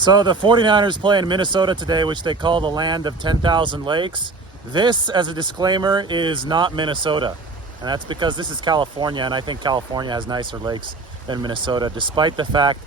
So the 49ers play in Minnesota today, which they call the land of 10,000 lakes. This, as a disclaimer, is not Minnesota. And that's because this is California, and I think California has nicer lakes than Minnesota, despite the fact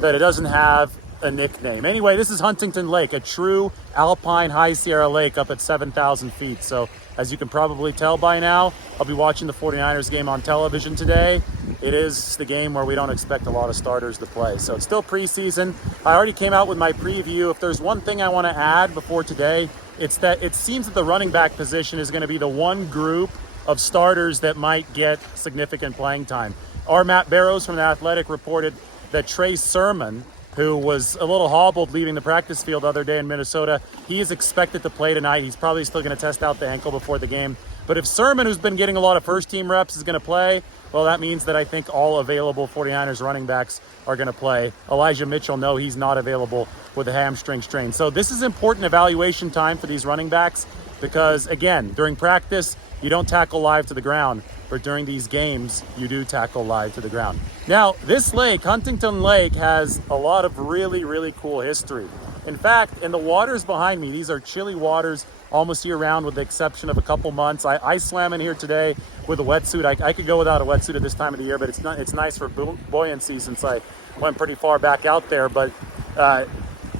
that it doesn't have a nickname. Anyway, this is Huntington Lake, a true alpine high Sierra lake up at 7,000 feet. So as you can probably tell by now, I'll be watching the 49ers game on television today. It is the game where we don't expect a lot of starters to play. So it's still preseason. I already came out with my preview. If there's one thing I want to add before today, it's that it seems that the running back position is going to be the one group of starters that might get significant playing time. Our Matt Barrows from The Athletic reported that Trey Sermon, who was a little hobbled leaving the practice field the other day in Minnesota, he is expected to play tonight. He's probably still going to test out the ankle before the game. But if Sermon, who's been getting a lot of first-team reps, is going to play, well, that means that I think all available 49ers running backs are going to play. Elijah Mitchell, no, he's not available with a hamstring strain. So this is important evaluation time for these running backs because, again, during practice, you don't tackle live to the ground. But during these games, you do tackle live to the ground. Now, this lake, Huntington Lake, has a lot of really, really cool history. In fact, in the waters behind me, these are chilly waters almost year-round with the exception of a couple months. I swam in here today with a wetsuit. I could go without a wetsuit at this time of the year, but it's nice for buoyancy since I went pretty far back out there. But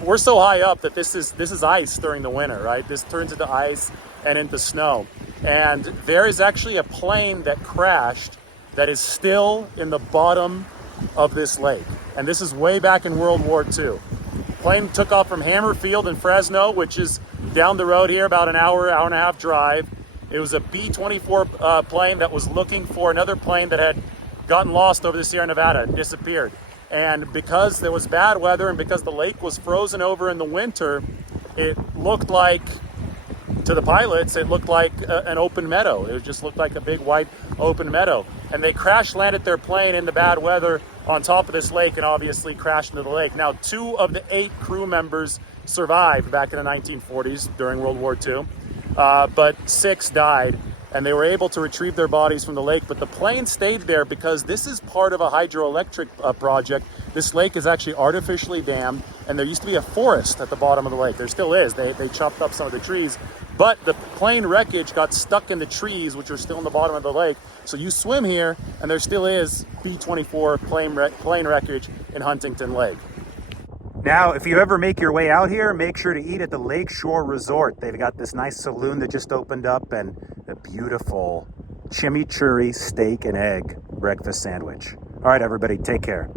we're so high up that this is ice during the winter, right? This turns into ice and into snow. And there is actually a plane that crashed that is still in the bottom of this lake. And this is way back in World War II. Plane took off from Hammer Field in Fresno, which is down the road here, about an hour and a half drive. It was a B-24 plane that was looking for another plane that had gotten lost over the Sierra Nevada, disappeared. And because there was bad weather and because the lake was frozen over in the winter, it looked like, to the pilots, it looked like an open meadow. It just looked like a big white open meadow. And they crash landed their plane in the bad weather on top of this lake and obviously crashed into the lake. Now, 2 of the 8 crew members survived back in the 1940s during World War II, but 6 died. And they were able to retrieve their bodies from the lake, but the plane stayed there because this is part of a hydroelectric project. This lake is actually artificially dammed, and there used to be a forest at the bottom of the lake. There still is. They chopped up some of the trees, but the plane wreckage got stuck in the trees, which are still in the bottom of the lake. So you swim here, and there still is B-24 plane wreckage in Huntington Lake. Now, if you ever make your way out here, make sure to eat at the Lakeshore Resort. They've got this nice saloon that just opened up and a beautiful chimichurri steak and egg breakfast sandwich. All right, everybody, take care.